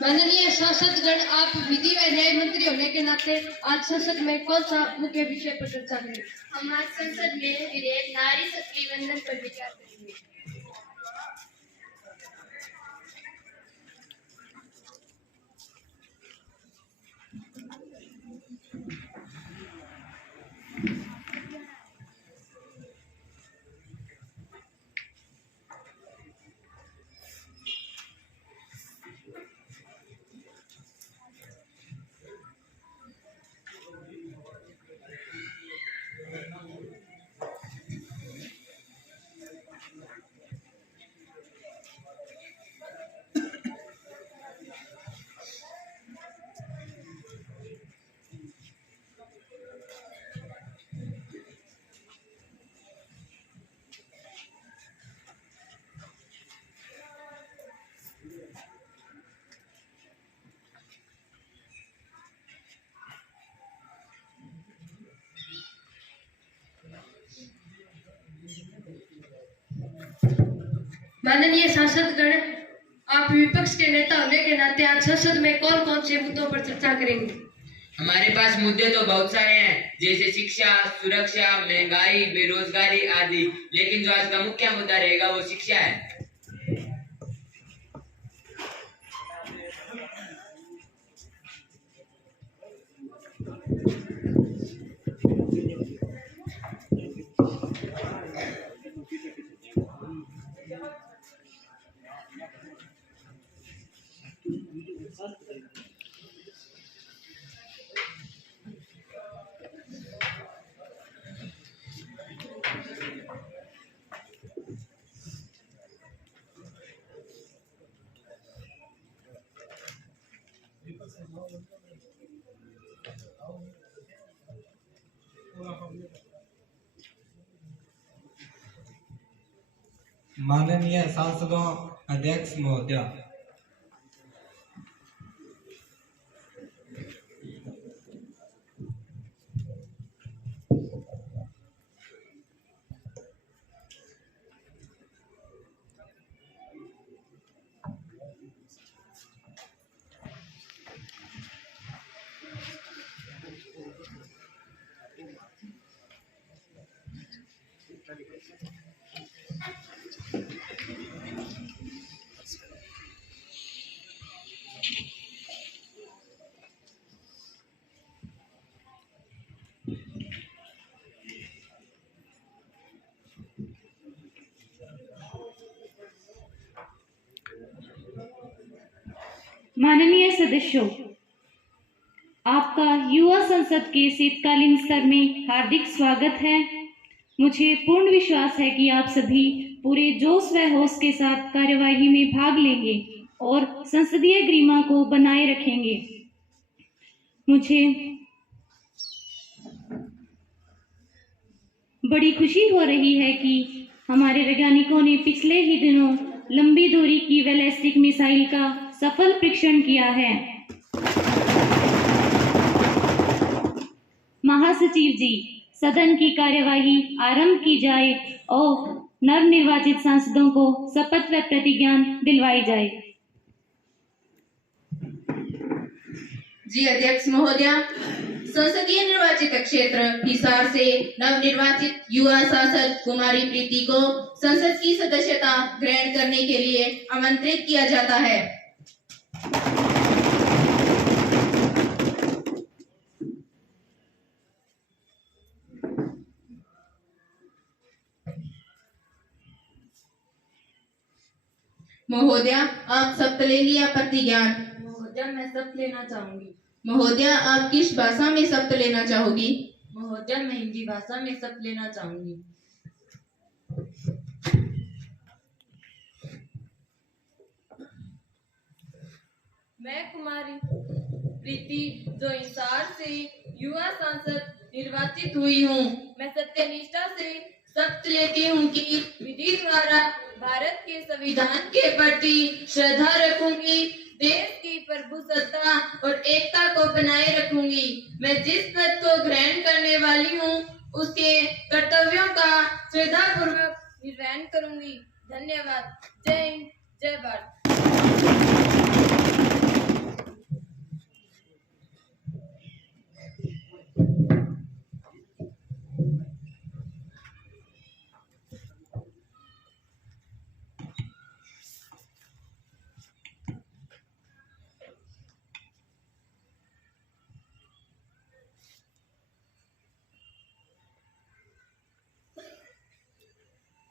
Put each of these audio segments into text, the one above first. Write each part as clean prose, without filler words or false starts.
माननीय सांसदगण, आप विधि व न्याय मंत्री होने के नाते आज संसद में कौन सा मुख्य विषय पर चर्चा करेंगे? हम आज संसद में विधेयक नारी शक्ति वंदन पर विचार करेंगे। माननीय सांसदगण, आप विपक्ष के नेता होने के नाते आज संसद में कौन कौन से मुद्दों पर चर्चा करेंगे? हमारे पास मुद्दे तो बहुत सारे हैं, जैसे शिक्षा, सुरक्षा, महंगाई, बेरोजगारी आदि, लेकिन जो आज का मुख्य मुद्दा रहेगा वो शिक्षा है। माननीय सांसदों, अध्यक्ष महोदय, माननीय सदस्यों, आपका युवा संसद के शीतकालीन सत्र में हार्दिक स्वागत है। मुझे पूर्ण विश्वास है कि आप सभी पूरे जोश व होश के साथ कार्यवाही में भाग लेंगे और संसदीय गरिमा को बनाए रखेंगे। मुझे बड़ी खुशी हो रही है कि हमारे वैज्ञानिकों ने पिछले ही दिनों लंबी दूरी की बैलिस्टिक मिसाइल का सफल परीक्षण किया है। महासचिव जी, सदन की कार्यवाही आरंभ की जाए और नवनिर्वाचित सांसदों को शपथ व प्रतिज्ञान दिलवाई जाए। जी अध्यक्ष महोदया, संसदीय निर्वाचित क्षेत्र हिसार से नवनिर्वाचित युवा सांसद कुमारी प्रीति को संसद की सदस्यता ग्रहण करने के लिए आमंत्रित किया जाता है। महोदया, आप शपथ लेंगी या प्रतिज्ञान? महोदया, मैं शपथ लेना चाहूंगी। महोदया, आप किस भाषा में शपथ लेना चाहोगी? महोदया, मैं हिंदी भाषा में शपथ लेना चाहूंगी। मैं कुमारी प्रीति, जो हिसार से युवा सांसद निर्वाचित हुई हूँ, मैं सत्यनिष्ठा से शपथ लेती हूँ कि विधि द्वारा भारत के संविधान के प्रति श्रद्धा रखूंगी, देश की प्रभुसत्ता और एकता को बनाए रखूंगी। मैं जिस पद को ग्रहण करने वाली हूँ उसके कर्तव्यों का श्रद्धापूर्वक निर्वहन करूंगी। धन्यवाद। जय हिंद, जय भारत।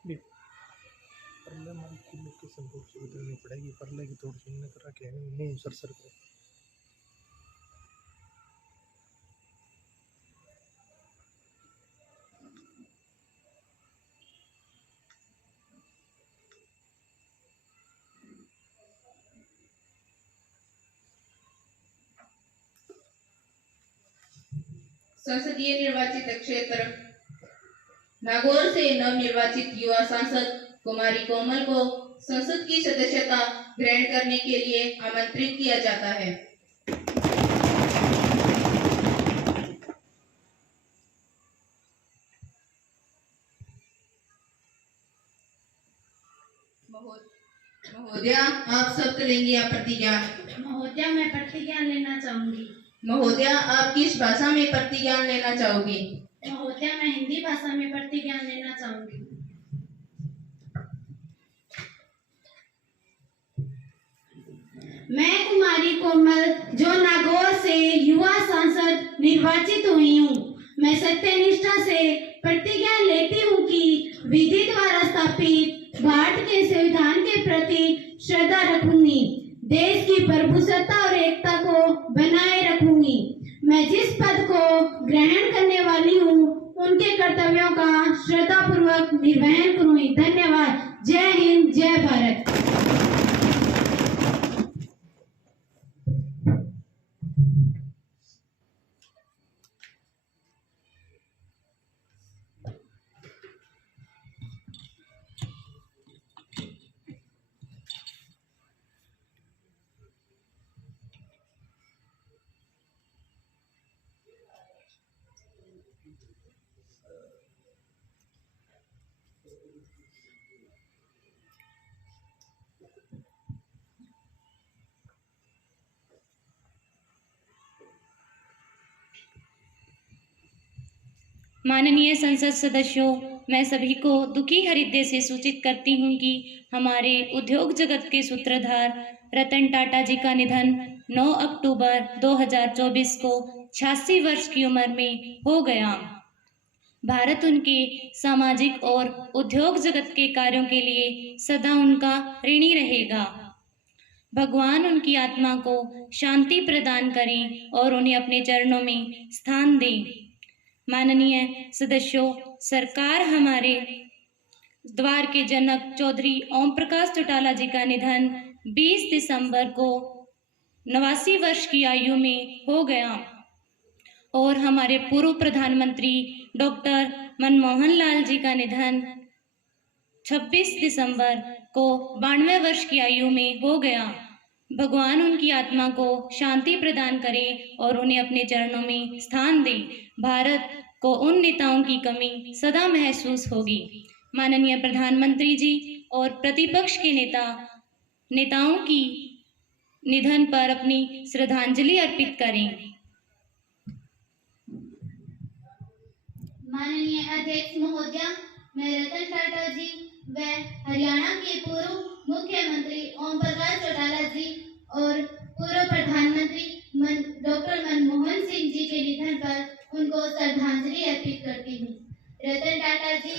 परले माल की लोकेशन थोड़ी सी बदलनी पड़ेगी। परले की थोड़ी सी इन्हें करा के मुंह सर करे। संसदीय निर्वाचित क्षेत्र नागौर से नवनिर्वाचित युवा सांसद कुमारी कोमल को संसद की सदस्यता ग्रहण करने के लिए आमंत्रित किया जाता है। महोदया, आप शपथ लेंगी या प्रतिज्ञा? महोदया, मैं प्रतिज्ञा लेना चाहूंगी। महोदया, आप किस भाषा में प्रतिज्ञा लेना चाहोगी? महोदया, मैं हिंदी भाषा में प्रतिज्ञा लेना चाहूंगी। मैं कुमारी कोमल, जो नागौर से युवा सांसद निर्वाचित हुई हूँ, मैं सत्यनिष्ठा से प्रतिज्ञा लेती हूँ कि विधि द्वारा स्थापित भारत के संविधान के प्रति श्रद्धा रखूंगी, देश की प्रभुसत्ता और एकता को बनाए रखूंगी। मैं जिस पद को ग्रहण करने वाली हूँ, उनके कर्तव्यों का श्रद्धापूर्वक निर्वहन करूंगी। धन्यवाद। जय हिंद, जय भारत। माननीय संसद सदस्यों, मैं सभी को दुखी हृदय से सूचित करती हूँ कि हमारे उद्योग जगत के सूत्रधार रतन टाटा जी का निधन 9 अक्टूबर 2024 को 86 वर्ष की उम्र में हो गया। भारत उनके सामाजिक और उद्योग जगत के कार्यों के लिए सदा उनका ऋणी रहेगा। भगवान उनकी आत्मा को शांति प्रदान करें और उन्हें अपने चरणों में स्थान दें। माननीय सदस्यों, सरकार हमारे द्वार के जनक चौधरी ओम प्रकाश चौटाला जी का निधन 20 दिसंबर को 89 वर्ष की आयु में हो गया और हमारे पूर्व प्रधानमंत्री डॉक्टर मनमोहन लाल जी का निधन 26 दिसंबर को 92 वर्ष की आयु में हो गया। भगवान उनकी आत्मा को शांति प्रदान करें और उन्हें अपने चरणों में स्थान दें। भारत को उन नेताओं की कमी सदा महसूस होगी। माननीय प्रधानमंत्री जी और प्रतिपक्ष के नेताओं की निधन पर अपनी श्रद्धांजलि अर्पित करें। माननीय अध्यक्ष महोदया, मैं रतन टाटा जी व हरियाणा के पूर्व मुख्यमंत्री ओम प्रकाश चौटाला जी और पूर्व प्रधानमंत्री डॉक्टर मनमोहन सिंह जी के निधन पर उनको श्रद्धांजलि अर्पित करती हूँ। रतन टाटा जी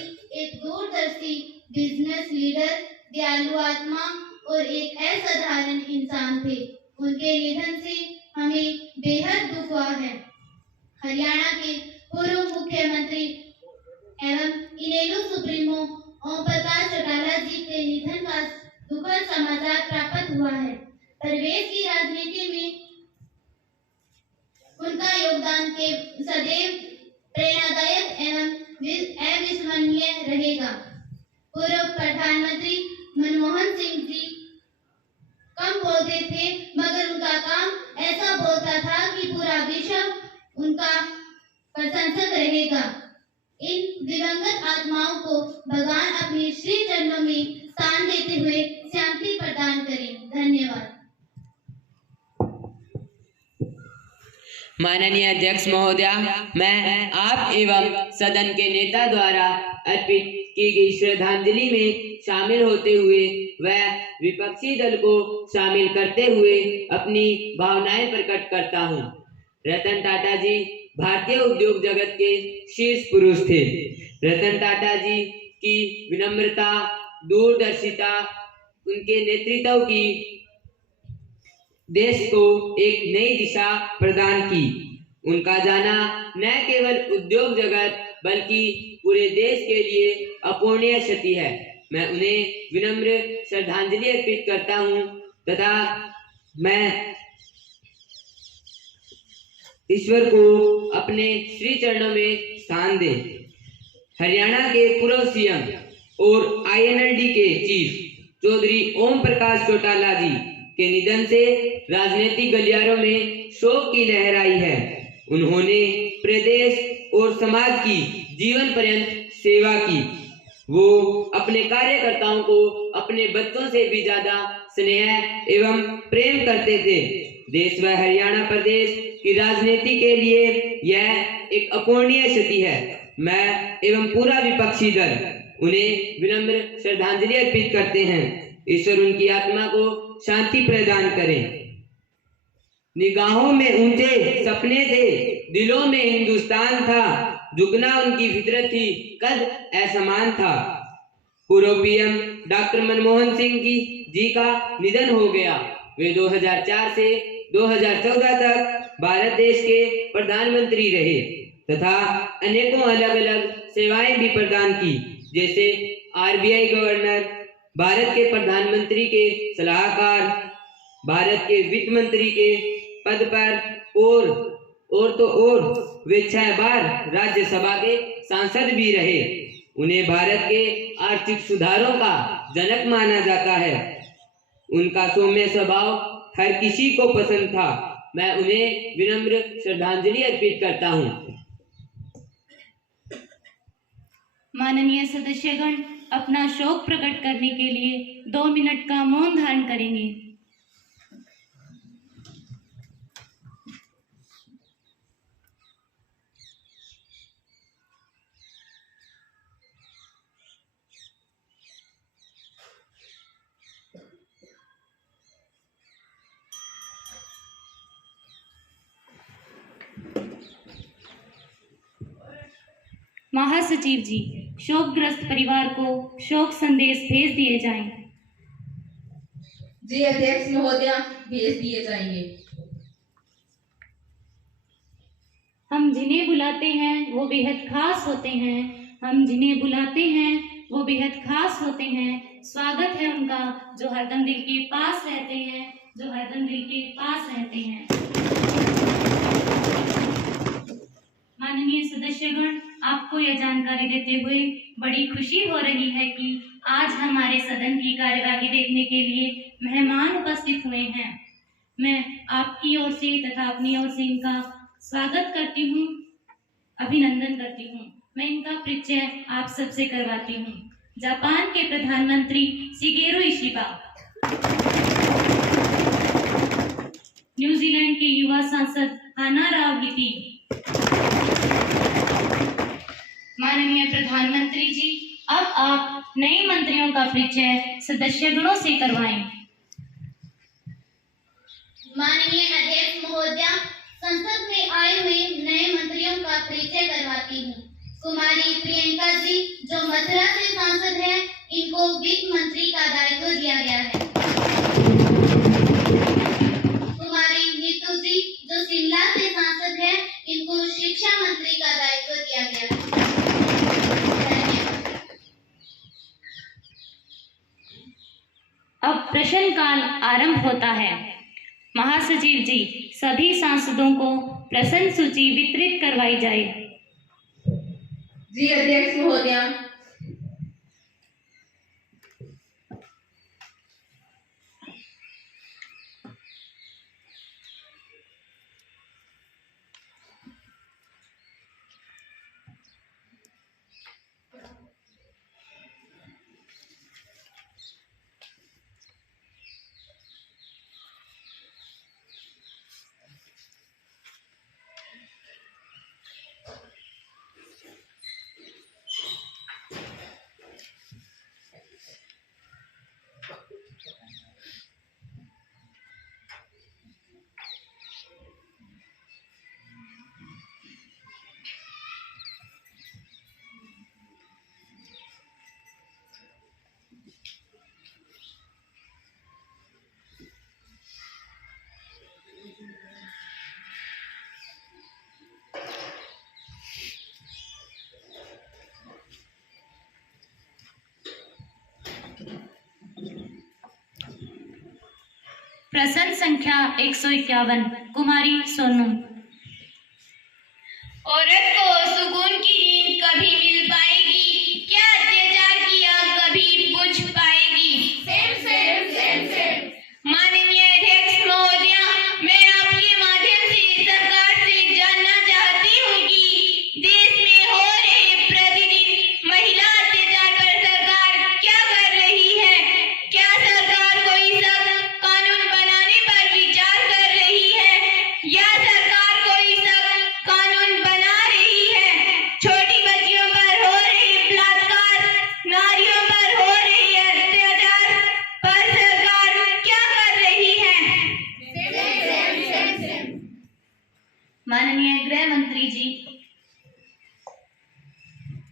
एक दूरदर्शी बिजनेस लीडर, दयालु आत्मा और एक असाधारण इंसान थे। उनके निधन से हमें बेहद दुख हुआ है। हरियाणा के पूर्व मुख्यमंत्री एवं इनेलो सुप्रीमो ओम प्रकाश चौटाला जी के निधन का दुखद समाचार प्राप्त हुआ है। प्रदेश की राजनीति में उनका योगदान के सदैव प्रेरणादायक एवं अविस्मरणीय रहेगा। पूर्व प्रधानमंत्री मनमोहन सिंह जी कम बोलते थे, मगर उनका काम ऐसा बोलता था कि पूरा विश्व उनका प्रशंसक रहेगा। इन दिवंगत आत्माओं को भगवान अपने श्री चरणों में स्थान देते हुए शांति प्रदान करें। धन्यवाद। माननीय अध्यक्ष महोदया, मैं आप एवं सदन के नेता द्वारा अर्पित की गई श्रद्धांजलि में शामिल होते हुए व विपक्षी दल को शामिल करते हुए अपनी भावनाएं प्रकट करता हूं। रतन टाटा जी भारतीय उद्योग जगत के शीर्ष पुरुष थे। रतन टाटा जी की विनम्रता, दूरदर्शिता, उनके नेतृत्व की देश को एक नई दिशा प्रदान की। उनका जाना न केवल उद्योग जगत बल्कि पूरे देश के लिए अपूर्णीय क्षति है। मैं उन्हें विनम्र श्रद्धांजलि अर्पित करता हूं तथा मैं ईश्वर को अपने श्री चरणों में स्थान दे। हरियाणा के पूर्व सीएम और INLD के चीफ चौधरी ओम प्रकाश चौटाला जी के निधन से राजनीतिक गलियारों में शोक की लहर आई है। उन्होंने प्रदेश और समाज की जीवन पर्यंत सेवा की। वो अपने कार्यकर्ताओं को अपने बच्चों से भी ज्यादा स्नेह एवं प्रेम करते थे। देश व हरियाणा प्रदेश की राजनीति के लिए यह एक अपूर्णीय क्षति है। मैं एवं पूरा विपक्षी दल उन्हें विनम्र श्रद्धांजलि अर्पित करते हैं। ईश्वर उनकी आत्मा को शांति प्रदान करें। निगाहों में ऊंचे सपने थे, दिलों में हिंदुस्तान था, झुकना उनकी फितरत थी, कद असमान था। पूर्व पीएम डॉक्टर मनमोहन सिंह जी का निधन हो गया। वे 2004 से 2014 तक भारत देश के प्रधानमंत्री रहे तथा अनेकों अलग अलग सेवाएं भी प्रदान की, जैसे RBI गवर्नर, भारत के प्रधानमंत्री के सलाहकार, भारत के वित्त मंत्री के पद पर और वे 6 बार राज्यसभा के सांसद भी रहे। उन्हें भारत के आर्थिक सुधारों का जनक माना जाता है। उनका सौम्य स्वभाव हर किसी को पसंद था। मैं उन्हें विनम्र श्रद्धांजलि अर्पित करता हूँ। माननीय सदस्यगण अपना शोक प्रकट करने के लिए 2 मिनट का मौन धारण करेंगे। महासचिव जी, शोकग्रस्त परिवार को शोक संदेश भेज दिए जाएं। जी अध्यक्ष महोदया, भेज दिए जाएंगे। हम जिन्हें बुलाते हैं वो बेहद खास होते हैं। हम जिन्हें बुलाते हैं वो बेहद खास होते हैं। स्वागत है उनका जो हरदम दिल के पास रहते हैं, जो हरदम दिल के पास रहते हैं। माननीय सदस्यगण, आपको यह जानकारी देते हुए बड़ी खुशी हो रही है कि आज हमारे सदन की कार्यवाही देखने के लिए मेहमान उपस्थित हुए हैं। मैं आपकी ओर से तथा अपनी ओर से इनका स्वागत करती हूँ, अभिनंदन करती हूँ। मैं इनका परिचय आप सबसे करवाती हूँ। जापान के प्रधानमंत्री शिगेरू इशिबा, न्यूजीलैंड के युवा सांसद हाना राव गिटी। माननीय प्रधानमंत्री जी, अब आप नए मंत्रियों का परिचय सदस्यगणों से करवाएं। माननीय अध्यक्ष महोदया, संसद में आए हुए नए मंत्रियों का परिचय करवाती हूँ। कुमारी प्रियंका जी जो मथुरा से सांसद हैं, इनको वित्त मंत्री का दायित्व दिया गया है। कुमारी नीतू जी जो शिमला से सांसद हैं, इनको शिक्षा मंत्री का दायित्व दिया गया है। अब प्रश्नकाल आरंभ होता है। महासचिव जी, सभी सांसदों को प्रश्न सूची वितरित करवाई जाए। जी अध्यक्ष महोदया। प्रश्न संख्या 151 कुमारी सोनू। औरत को सुकून की नींद कभी मिल पाएगी? क्या अत्याचार की आग कभी बुझ पाएगी? माननीय अध्यक्ष महोदय, मैं आपके माध्यम से सरकार से जानना चाहती हूँ कि देश में हो रहे प्रतिदिन महिला अत्याचार पर सरकार क्या कर रही है? क्या सरकार कोई सख्त कानून बनाने पर विचार कर रही है या सरकार कोई सख्त कानून बना रही है? छोटी बच्चियों पर हो रहे बलात्कार, नारियों पर हो रहे अत्याचार पर सरकार क्या कर रही है? माननीय गृह मंत्री जी।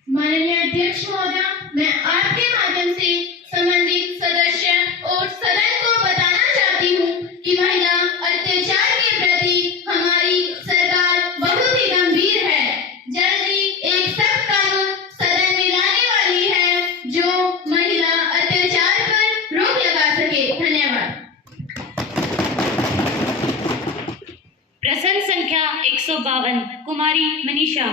माननीय अध्यक्ष महोदय, मैं आपके माध्यम से संबंधित सदस्य और सदन को बताना चाहती हूँ कि महिला अत्याचार के प्रति हमारी सरकार बहुत ही गंभीर है। जल्द ही एक सख्त कानून सदन में लाने वाली है जो महिला अत्याचार पर रोक लगा सके। धन्यवाद। प्रश्न संख्या 152 कुमारी मनीषा।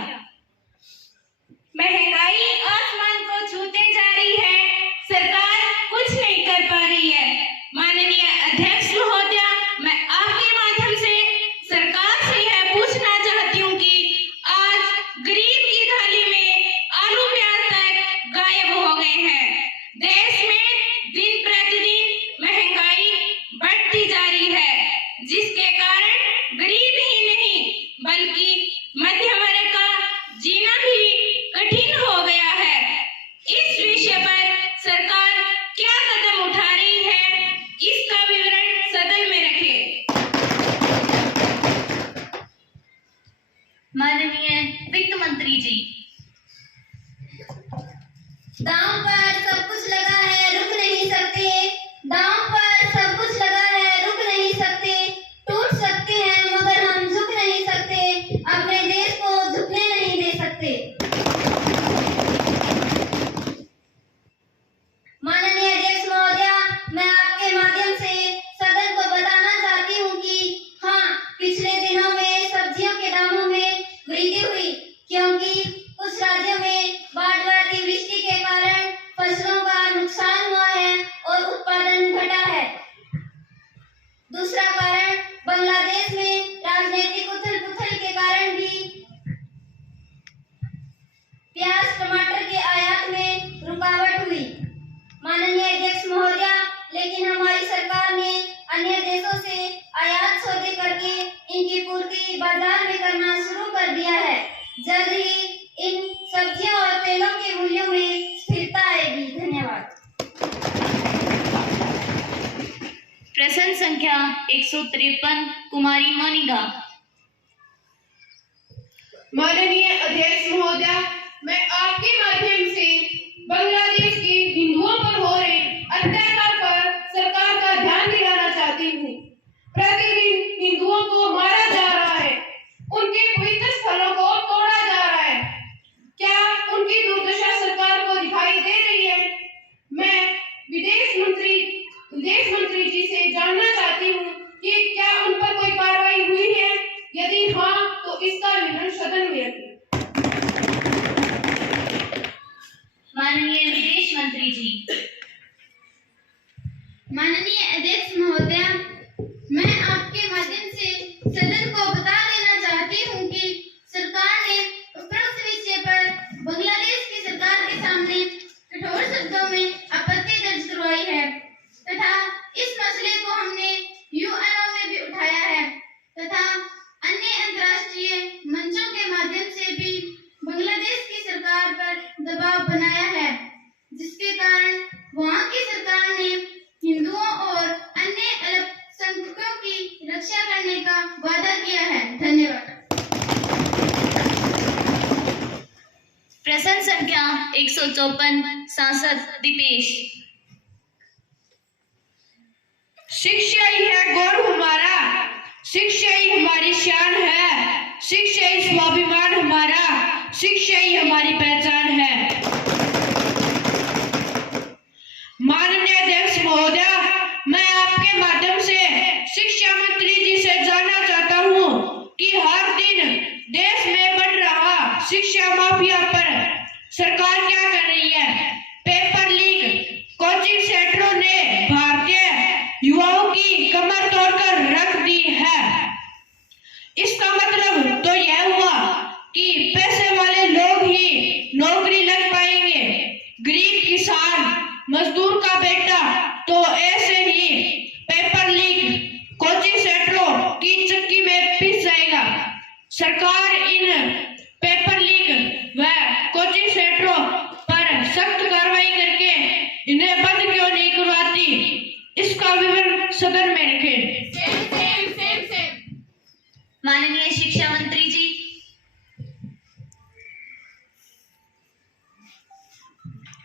महंगाई आसमान को छूते जा रही है, सरकार कुछ नहीं कर पा रही है। माननीय अध्यक्ष महोदय, मैं आपके माध्यम से सरकार से यह पूछना चाहती हूँ कि आज गरीब की थाली में आलू प्याज तक गायब हो गए हैं। देश में दिन प्रतिदिन महंगाई बढ़ती जा रही है, जिसके कारण गरीब ही नहीं बल्कि मध्य वर्ग का जीना भी कठिन हो गया है। इस विषय पर सरकार क्या कदम उठा रही है, इसका विवरण सदन में रखें। माननीय वित्त मंत्री जी। दांव पर सब कुछ लगा है, रुक नहीं सकते। दांव पर सब कुछ लगा है, रुक नहीं सकते। टूट सकते हैं मगर हम झुक नहीं सकते, अपने देश को झुकने नहीं दे सकते। माननीय अध्यक्ष महोदय, मैं आपके माध्यम से सदन को बताना चाहती हूँ कि हाँ, पिछले दिनों में सब्जियों के दामों में वृद्धि हुई, क्योंकि कुछ राज्यों में बाढ़ व अतिवृष्टि के कारण फसलों का नुकसान हुआ है और उत्पादन घटा है। दूसरा कारण बांग्लादेश में राजनीतिक उथल-पुथल के कारण भी प्याज टमाटर के आयात में रुकावट हुई। माननीय अध्यक्ष महोदय, लेकिन हमारी सरकार ने अन्य देशों से आयात सौदे करके इनकी पूर्ति बाजार में करना शुरू कर दिया है। जल्द ही इन सब्जियों और तेलों के मूल्यों में स्थिरता आएगी। धन्यवाद। प्रश्न संख्या 153 कुमारी मोनिका। माननीय अध्यक्ष महोदय, मैं आपके माध्यम से बांग्लादेश के हिंदुओं पर हो रहे अत्याचार पर सरकार का ध्यान दिलाना चाहती हूँ। प्रतिदिन हिंदुओं को मारा जा रहा है, उनके पवित्र स्थलों को तोड़ा जा रहा है। क्या उनकी दुर्दशा सरकार को दिखाई दे रही है? मैं विदेश मंत्री जी से जानना चाहती हूँ कि क्या उन पर कोई कार्रवाई हुई है? यदि हाँ, तो इसका विवरण सदन में रखें। माननीय विदेश मंत्री जी। माननीय अध्यक्ष महोदय, मैं आपके माध्यम से सदन को बता देना चाहती हूँ कि सरकार ने उपरोक्त विषय पर बांग्लादेश की सरकार के सामने कठोर शब्दों में आपत्ति दर्ज करवाई है तथा इस मसले को हमने यूएनओ में भी उठाया है तथा अन्य अंतर्राष्ट्रीय मंचों के माध्यम से भी बांग्लादेश की सरकार पर दबाव बनाया है, जिसके कारण वहां की सरकार ने हिंदुओं और अन्य अल्पसंख्यकों की रक्षा करने का वादा किया है। धन्यवाद। प्रश्न संख्या 154 सांसद दीपेश। शिक्षा ही है गौरव हमारा, शिक्षा ही हमारी शान है, शिक्षा ही स्वाभिमान हमारा, शिक्षा ही हमारी पहचान है। माननीय अध्यक्ष महोदय, मैं आपके माध्यम से शिक्षा माफिया पर सरकार क्या कर रही है? पेपर लीक कोचिंग सेंटरों ने भारतीय युवाओं की कमर तोड़कर रख दी है। इसका मतलब तो यह हुआ कि पैसे वाले लोग ही नौकरी लग पाएंगे, गरीब किसान मजदूर का बेटा तो ऐसे ही पेपर लीक कोचिंग सेंटरों की चक्की में पिस जाएगा। सरकार इन पेपर लीक व कोचिंग सेंटरों पर सख्त कार्रवाई करके इन्हें बंद क्यों नहीं करवाती, इसका विवरण सदन में रखें। माननीय शिक्षा मंत्री जी।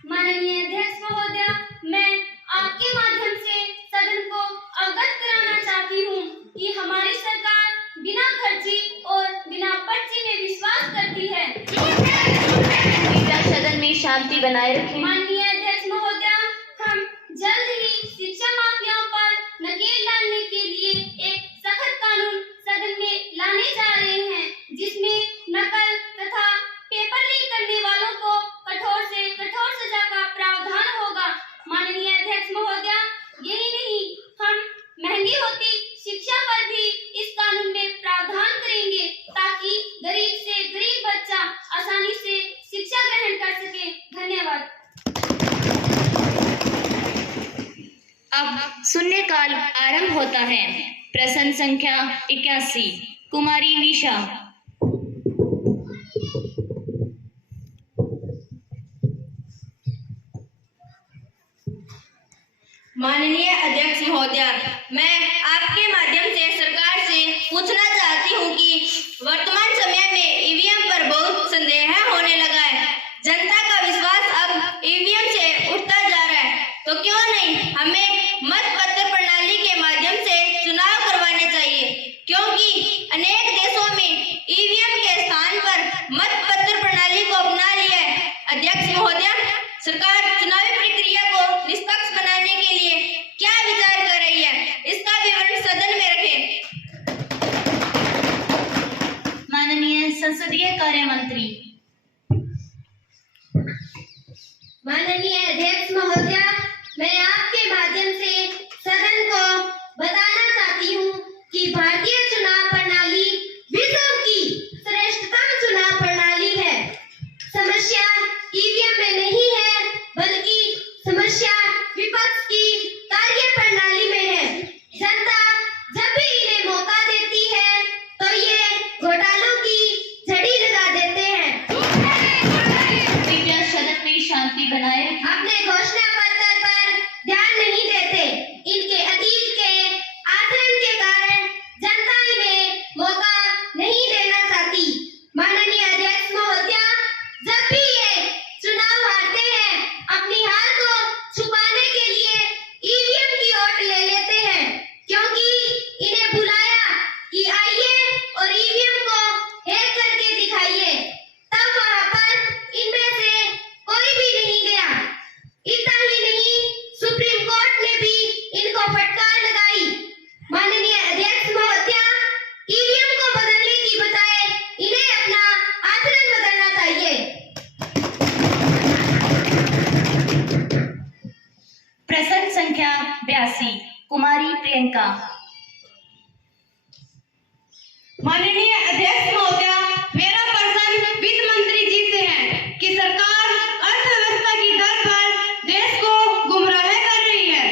माननीय अध्यक्ष महोदय, मैं आपके माध्यम से सदन को अवगत कराना चाहती हूँ कि हमारी सरकार बिना खर्ची और बिना पर्ची में विश्वास करती है। कृपया सदन में शांति बनाए रखें। माननीय अध्यक्ष महोदय, हम जल्द ही शिक्षा माफियाओं पर नकेल डालने के लिए एक सख्त कानून सदन में लाने जा रहे हैं, जिसमें नकल तथा पेपर लीक करने वालों को कठोर से कठोर सजा का प्रावधान होगा। माननीय अध्यक्ष महोदय, यही नहीं, हम महंगी होती शिक्षा पर भी इस कानून में प्रावधान करेंगे ताकि गरीब से गरीब बच्चा आसानी से शिक्षा ग्रहण कर सके। धन्यवाद। अब शून्यकाल आरंभ होता है। प्रश्न संख्या 81, कुमारी निशा। माननीय अध्यक्ष महोदय, मैं आपके माध्यम से सरकार से पूछना चाहती हूं कि वर्तमान समय में ईवीएम पर बहुत संदेह होने लगा है। जनता का विश्वास अब ईवीएम से उठता जा रहा है, तो क्यों नहीं हमें मतपत्र प्रणाली के माध्यम से चुनाव करवाने चाहिए, क्योंकि अनेक देशों में ईवीएम के स्थान पर मतपत्र प्रणाली को अपना लिया है। अध्यक्ष महोदय, सरकार चुनावी प्रक्रिया को निष्पक्ष बनाने के लिए क्या विचार कर रही है, इसका विवरण सदन में रखें। माननीय संसदीय कार्य मंत्री। माननीय अध्यक्ष महोदय, मैं आपके माध्यम से सदन को बताना चाहती हूँ कि भारतीय चुनाव प्रणाली विश्व की श्रेष्ठतम चुनाव प्रणाली है। समस्या ईवीएम में नहीं है, बल्कि समस्या विपक्ष की कार्य प्रणाली में है। जनता जब भी इन्हें मौका देती है तो ये घोटालों की झड़ी लगा देते हैं। कृपया सदन में शांति बनाए रखें। अपने घोषणा पत्र पर ध्यान नहीं देते। इनके अतीत के आचरण के कारण जनता इन्हें मौका नहीं देना चाहती। माननीय अध्यक्ष महोदय, जब भी ये चुनाव हारते हैं, अपनी हार को छुपाने के लिए ईवीएम की ओट ले लेते हैं, क्योंकि इन्हें बुलाया कि आइए और ईवीएम को हैक करके दिखाइए, तब वहां पर इनमें से कोई भी नहीं गया। इतना ही नहीं, सुप्रीम कोर्ट ने भी इनको फटकार लगाई। माननीय अध्यक्ष महोदय, ईवीएम को बदलने की बजाय इन्हें अपना आचरण बदलना चाहिए। प्रश्न संख्या 82, कुमारी प्रियंका। माननीय अध्यक्ष महोदय, मेरा प्रश्न वित्त मंत्री जी से है कि सरकार अर्थव्यवस्था की दर पर देश को गुमराह कर रही है।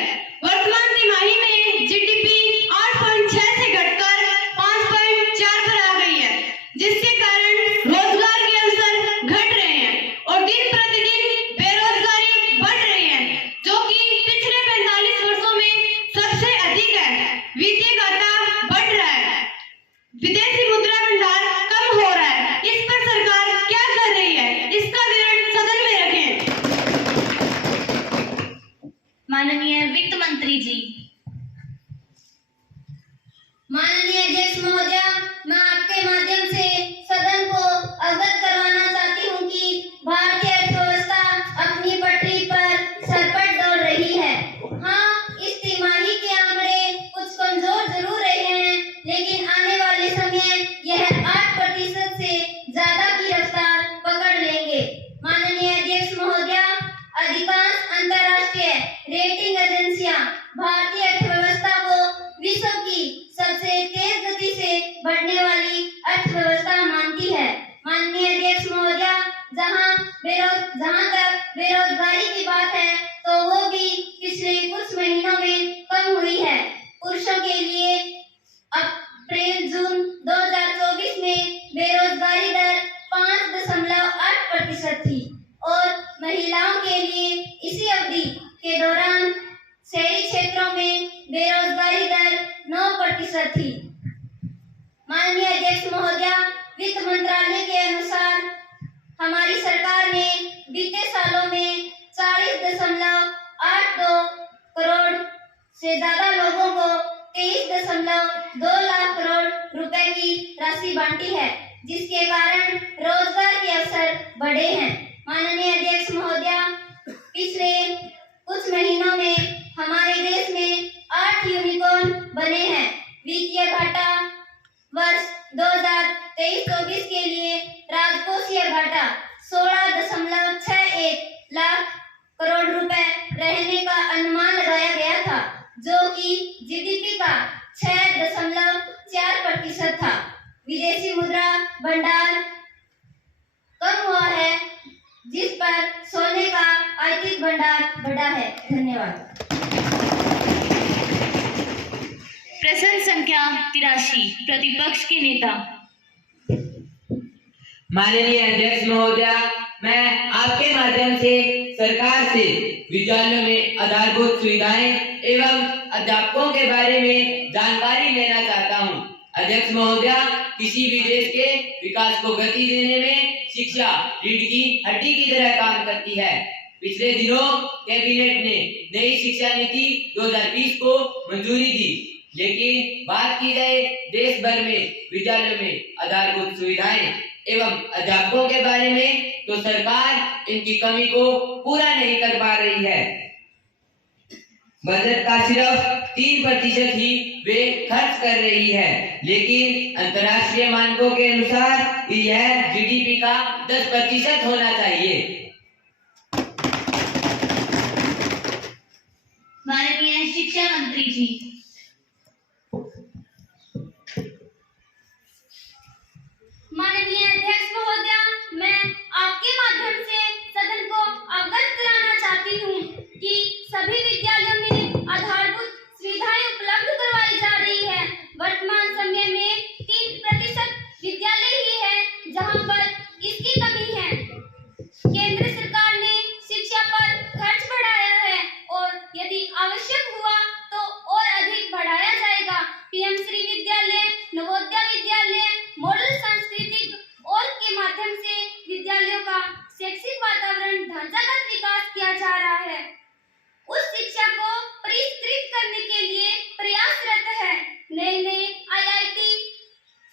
वर्तमान तिमाही में जीडीपी 8.6 से घटकर 5.4 पर आ गई है, जिसके कारण रोजगार के अवसर घट रहे हैं और दिन प्रतिदिन बेरोजगारी बढ़ रही है, जो कि पिछले 45 वर्षों में सबसे अधिक है। वित्तीय घाटा बढ़ रहा है, विदेशी मुद्रा भंडार कम हो रहा है। इस पर सरकार क्या कर रही है, इसका विवरण सदन में रखें। माननीय वित्त मंत्री जी। माननीय अध्यक्ष महोदय, मैं आपके माध्यम से सदन को अवगत करवाना चाहती हूँ कि भारतीय अर्थव्यवस्था अपनी पटरी पर सरपट दौड़ रही है। हाँ, इस तिमाही के आंकड़े कुछ कमजोर जरूर रहे हैं, लेकिन आने वाले समय यह 8% से ज्यादा की रफ्तार भारतीय अर्थव्यवस्था को विश्व की सबसे तेज गति से बढ़ने वाली अर्थव्यवस्था मानती है। माननीय अध्यक्ष महोदया, जहां तक बेरोजगारी की बात है तो वो भी पिछले कुछ महीनों में कम हुई है। पुरुषों के लिए अप्रैल-जून 2024 में बेरोजगारी दर 5.8% थी और महिलाओं के लिए इसी अवधि के दौरान शहरी क्षेत्रों में बेरोजगारी दर 9% थी। माननीय अध्यक्ष महोदया, वित्त मंत्रालय के अनुसार हमारी सरकार ने बीते सालों में 40.82 करोड़ से ज्यादा लोगों को 23.2 लाख करोड़ रुपए की राशि बांटी है, जिसके कारण रोजगार के अवसर बढ़े हैं। माननीय अध्यक्ष महोदया, पिछले कुछ महीनों में हमारे देश में 8 यूनिकॉर्न बने हैं। वित्तीय घाटा वर्ष 2023-24 के लिए राजकोषीय घाटा 16.61 लाख करोड़ रुपए रहने का अनुमान लगाया गया था, जो कि जीडीपी का 6.4% था। विदेशी मुद्रा भंडार कम हुआ है, जिस पर सोने का आर्थिक भंडार बढ़ा है। धन्यवाद। प्रश्न संख्या 83 प्रतिपक्ष के नेता। माननीय अध्यक्ष महोदया, मैं आपके माध्यम से सरकार से विद्यालयों में आधारभूत सुविधाएं एवं अध्यापकों के बारे में जानकारी लेना चाहता हूं। अध्यक्ष महोदया, किसी भी देश के विकास को गति देने में शिक्षा रीढ़ की हड्डी की तरह काम करती है। पिछले दिनों कैबिनेट ने नई शिक्षा नीति 2020 को मंजूरी दी, लेकिन बात की जाए देश भर में विद्यालयों में आधारभूत सुविधाएं एवं अध्यापकों के बारे में, तो सरकार इनकी कमी को पूरा नहीं कर पा रही है। बजट का सिर्फ 3% ही वे खर्च कर रही है, लेकिन अंतर्राष्ट्रीय मानकों के अनुसार यह जीडीपी का 10% होना चाहिए। माननीय शिक्षा मंत्री जी। माननीय अध्यक्ष महोदया, मैं आपके माध्यम से सदन को अवगत कराना चाहती हूँ कि सभी विद्यालयों में आधारभूत सुविधाएं उपलब्ध करवाई जा रही है। वर्तमान समय में 3% विद्यालय ही है जहाँ पर इसकी कमी है। केंद्र सरकार ने शिक्षा पर खर्च बढ़ाया है और यदि आवश्यक हुआ तो और अधिक बढ़ाया जाएगा। पीएम श्री विद्यालय, नवोदय विद्यालय, मॉडल सांस्कृतिक और के माध्यम से विद्यालयों का शैक्षिक वातावरण ढांचागत विकास किया जा रहा है। उस शिक्षा को परिष्कृत करने के लिए प्रयासरत है। नए आईआईटी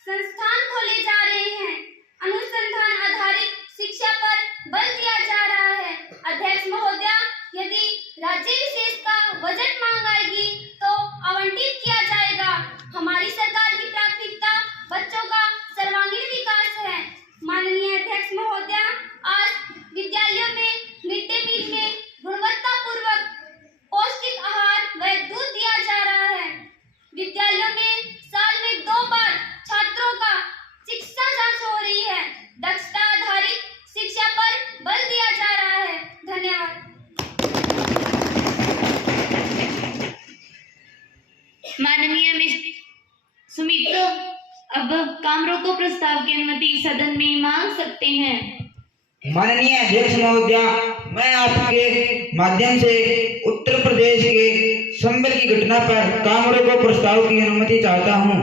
संस्थान खोले जा रहे हैं। अनुसंधान आधारित शिक्षा पर बल दिया जा रहा है। अध्यक्ष महोदया, यदि राज्य विशेष का बजट मांग आएगी तो आवंटित किया जाएगा। हमारी सरकार की प्राथमिकता बच्चों का सर्वांगीण विकास है। माननीय अध्यक्ष महोदया, आज विद्यालयों में मिड डे मील में गुणवत्तापूर्वक पौष्टिक आहार व दूध दिया जा रहा है। विद्यालयों में साल में 2 बार छात्रों का शिक्षा जांच हो रही है। दक्षता आधारित शिक्षा पर बल दिया जा रहा है। धन्यवाद। माननीय सुमित, अब काम रोको प्रस्ताव की अनुमति सदन में मांग सकते हैं। माननीय अध्यक्ष महोदया, मैं आपके माध्यम से उत्तर प्रदेश के संभल की घटना पर काम रोको प्रस्ताव की अनुमति चाहता हूं,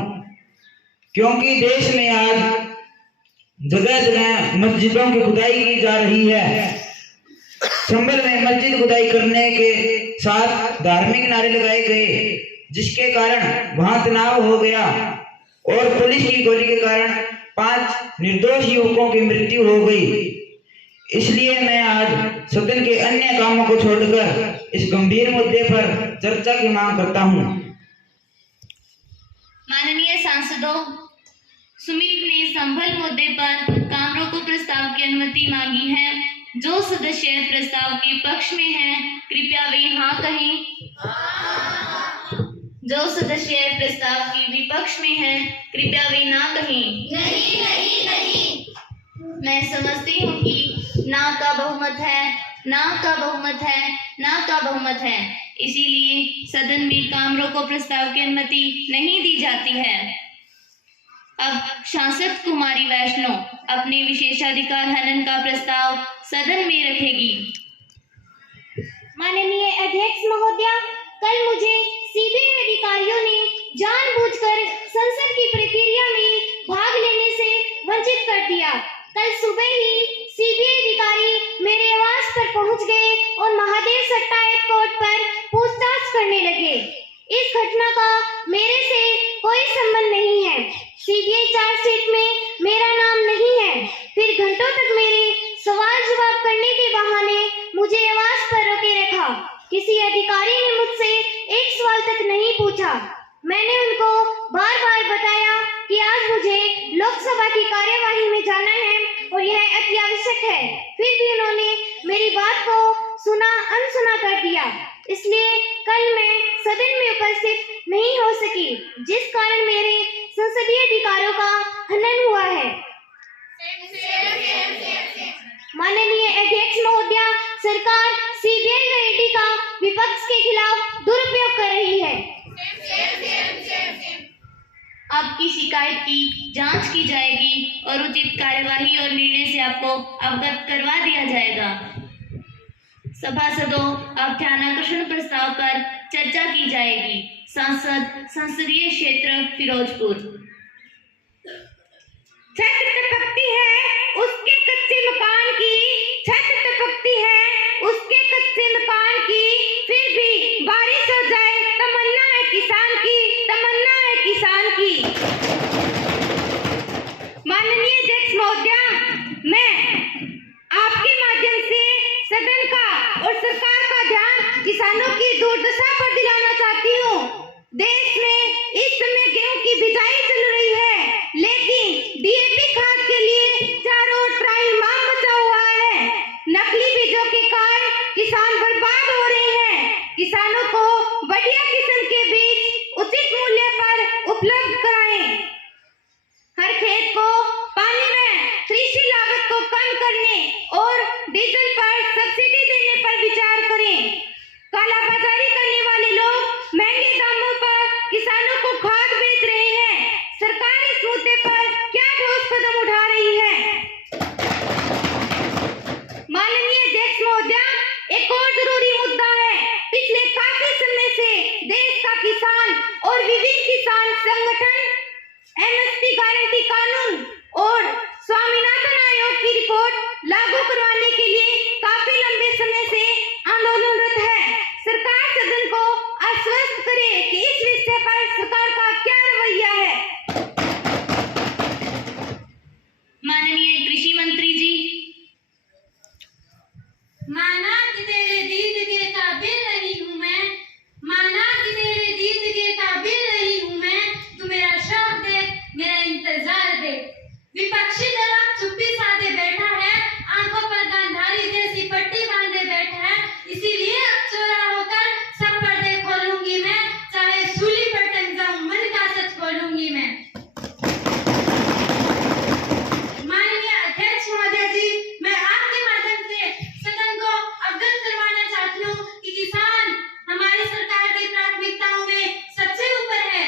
क्योंकि देश में आज जगह जगह मस्जिदों की खुदाई की जा रही है। संभल में मस्जिद खुदाई करने के साथ धार्मिक नारे लगाए गए, जिसके कारण वहां तनाव हो गया और पुलिस की गोली के कारण 5 निर्दोष युवकों की मृत्यु हो गई। इसलिए मैं आज सदन के अन्य कामों को छोड़कर इस गंभीर मुद्दे पर चर्चा की मांग करता हूं। माननीय सांसदों, सुमित ने संभल मुद्दे पर काम रोको प्रस्ताव की अनुमति मांगी है। जो सदस्य प्रस्ताव के पक्ष में हैं, कृपया वे हाँ कहें। जो सदस्य प्रस्ताव की विपक्ष में हैं, कृपया वे ना कहें। नहीं नहीं नहीं। मैं समझती हूँ कि ना का बहुमत है, ना का बहुमत है, ना का बहुमत है। इसीलिए सदन में काम रोको प्रस्ताव की अनुमति नहीं दी जाती है। अब सांसद कुमारी वैष्णव अपने विशेषाधिकार हनन का प्रस्ताव सदन में रखेगी। माननीय अध्यक्ष महोदया, कल मुझे सीबीआई अधिकारियों ने जानबूझकर संसद की प्रक्रिया में भाग लेने से वंचित कर दिया। कल सुबह ही सीबीआई अधिकारी मेरे आवास पर पहुंच गए और महादेव सट्टा एयरपोर्ट पर पूछताछ करने लगे। इस घटना का मेरे से कोई संबंध नहीं है। सीबीआई चार्जशीट में मेरा नाम नहीं है। फिर घंटों तक मेरे सवाल जवाब करने के बहाने मुझे आवास पर रोके रखा। किसी अधिकारी ने मुझसे एक सवाल तक नहीं पूछा। मैंने उनको बार बार बताया कि आज मुझे लोकसभा की कार्यवाही में जाना है और यह अति आवश्यक है। फिर भी उन्होंने मेरी बात को सुना अनसुना कर दिया। इसलिए कल मैं सदन में उपस्थित नहीं हो सकी, जिस कारण मेरे संसदीय अधिकारों का हनन हुआ है। माननीय अध्यक्ष महोदया, सरकार सीबीआई व ईडी का विपक्ष के खिलाफ दुरुपयोग कर रही है। आपकी शिकायत की जांच की जाएगी और उचित कार्यवाही और निर्णय से आपको अवगत करवा दिया जाएगा। सभासदों, अब ध्यानाकर्षण प्रस्ताव पर चर्चा की जाएगी। सांसद संसदीय क्षेत्र फिरोजपुर। छत टपकती है उसके कच्चे मकान की, छत टपकती है उसके कच्चे मकान की, फिर भी बारिश हो जाए तमन्ना है किसान की, तमन्ना है किसान की। माननीय अध्यक्ष महोदया, मैं आपके माध्यम से सदन का और सरकार का ध्यान किसानों की दुर्दशा पर दिलाना चाहती हूँ। देश में इस समय गेहूं की बिजाई चल रही है, लेकिन डीएपी खाद के लिए चारों ओर त्राहिमाम बचा हुआ है। नकली बीजों के कारण किसान बर्बाद हो रहे हैं। किसानों को बढ़िया किस्म के बीज उचित मूल्य पर उपलब्ध कराएं। हर खेत को पानी में कृषि लागत को कम करने और डीजल पर सब्सिडी देने पर विचार करें। कालाबाजारी करने वाले लोग महंगे दामों पर किसानों को खाद बेच रहे हैं। सरकार इस मुद्दे पर क्या ठोस कदम उठा रही है? माननीय अध्यक्ष महोदया, एक और जरूरी मुद्दा है। पिछले काफी समय से देश का किसान और विभिन्न किसान संगठन एमएसपी गारंटी कानून और स्वामीनाथन आयोग की रिपोर्ट लागू करवाने के लिए काफी लंबे समय से आंदोलनरत है। सरकार सदन को आश्वस्त करे कि इस विषय पर सरकार का क्या रवैया है। माननीय कृषि मंत्री जी। माना कि तेरे दीद के काबिल नहीं हूँ मैं, माना कि तेरे दीद के काबिल नहीं हूँ मैं, तू मेरा शौक दे, मेरा इंतजार दे। विपक्षी दल अब चुप्पी साधे बैठा है, आंखों पर गांधारी जैसी पट्टी बांधे बैठा है। इसीलिए अब चोरा होकर सब पर्दे खोलूंगी मैं, चाहे सूली पर टंग जाऊं, मन का सच बोलूंगी मैं। माननीय अध्यक्ष महोदय जी, मैं आपके माध्यम से सदन को अवगत करवाना चाहती हूँ कि किसान हमारी सरकार की प्राथमिकताओं में सबसे ऊपर है।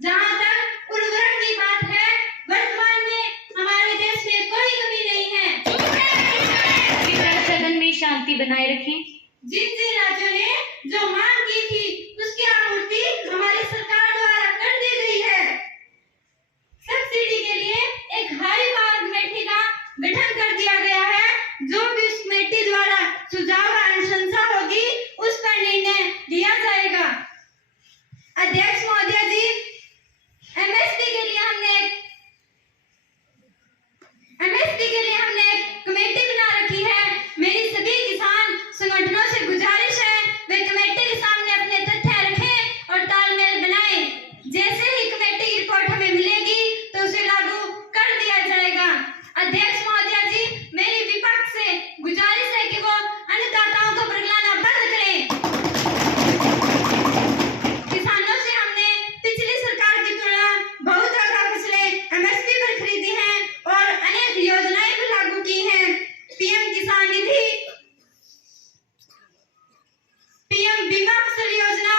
जहाँ तक उर्वरक की बात है, वर्तमान में हमारे देश में कोई कमी नहीं है। कृपया सदन में शांति बनाए रखें। जिन जिन राज्यों ने जो मांग की थी उसकी आपूर्ति हमारी सरकार द्वारा कर दी गई है। सब्सिडी के लिए एक हाई पावर कमेटी का गठन कर दिया गया है। जो भी उस कमेटी द्वारा सुझाव और अनुशंसा होगी उस पर निर्णय लिया जाएगा। अध्यक्ष महोदय जी, एमएसपी के लिए हमने एक कमेटी बना रखी है। मेरी सभी किसान संगठनों से गुजारिश है वे कमेटी के सामने अपने तथ्य रखें और तालमेल बनाएं। जैसे ही कमेटी की रिपोर्ट हमें मिलेगी तो उसे लागू कर दिया जाएगा। अध्यक्ष महोदय जी, मेरी विपक्ष से गुजारिश है कि वो अन्नदाताओं को बरगलाना बंद करें। किसानों से हमने योजना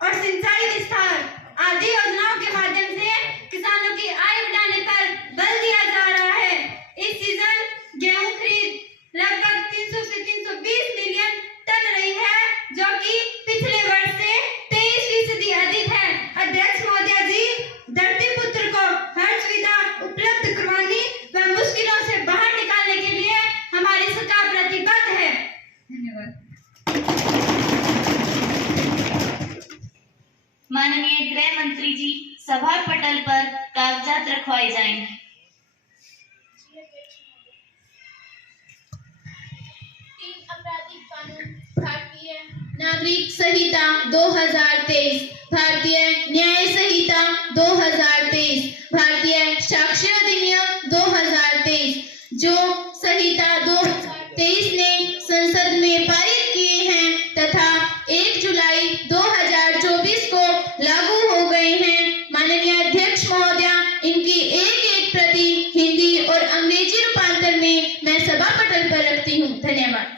और सिंचाई विस्तार आदि योजनाओं के माध्यम से किसानों की आय बढ़ाने पर बल दिया जा रहा है। इस सीजन गेहूं खरीद लगभग 300 से 320 मिलियन टन रही है, जो कि पिछले वर्ष से 23% अधिक है। अध्यक्ष महोदया जी, धरती पुत्र को हर सुविधा उपलब्ध करवाने व मुश्किलों से बाहर निकालने के लिए हमारी सरकार प्रतिबद्ध है। धन्यवाद। माननीय गृह मंत्री जी, सभा पटल पर कागजात रखवाए जाएं। आपराधिक कानून भारतीय नागरिक संहिता 2023, भारतीय न्याय संहिता 2023, भारतीय साक्ष्य अधिनियम 2023, जो संहिता 2023 ने संसद में पारित किए हैं तथा 1 जुलाई 2024 को लागू हो गए हैं। माननीय अध्यक्ष महोदया, इनकी एक प्रति हिंदी और अंग्रेजी रूपांतर में मैं सभा पटल पर रखती हूँ। धन्यवाद।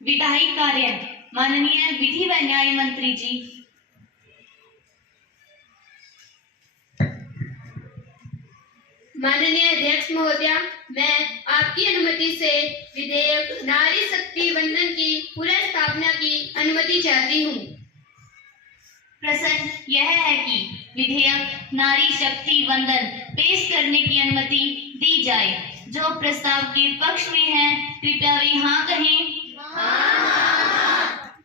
विधायी कार्य, माननीय विधि व न्याय मंत्री जी। माननीय अध्यक्ष महोदया, मैं आपकी अनुमति से विधेयक नारी शक्ति वंदन की पुनर्स्थापना की अनुमति चाहती हूँ। प्रश्न यह है कि विधेयक नारी शक्ति वंदन पेश करने की अनुमति दी जाए। जो प्रस्ताव के पक्ष में है कृपया वे हाँ कहें।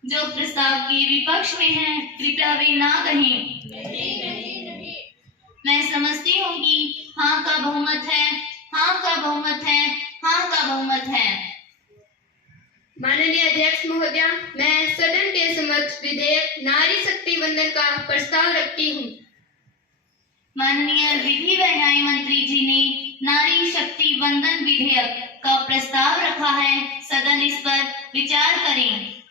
जो प्रस्ताव के विपक्ष में है कृपया वे ना कहें। मैं समझती हूँ कि हाँ का बहुमत है, हाँ का बहुमत है, हाँ का बहुमत है। माननीय अध्यक्ष महोदया, मैं सदन के समक्ष विधेयक नारी शक्ति वंदन का प्रस्ताव रखती हूँ। माननीय विधि व न्याय मंत्री जी ने नारी शक्ति वंदन विधेयक का प्रस्ताव रखा है। सदन इस पर विचार करें।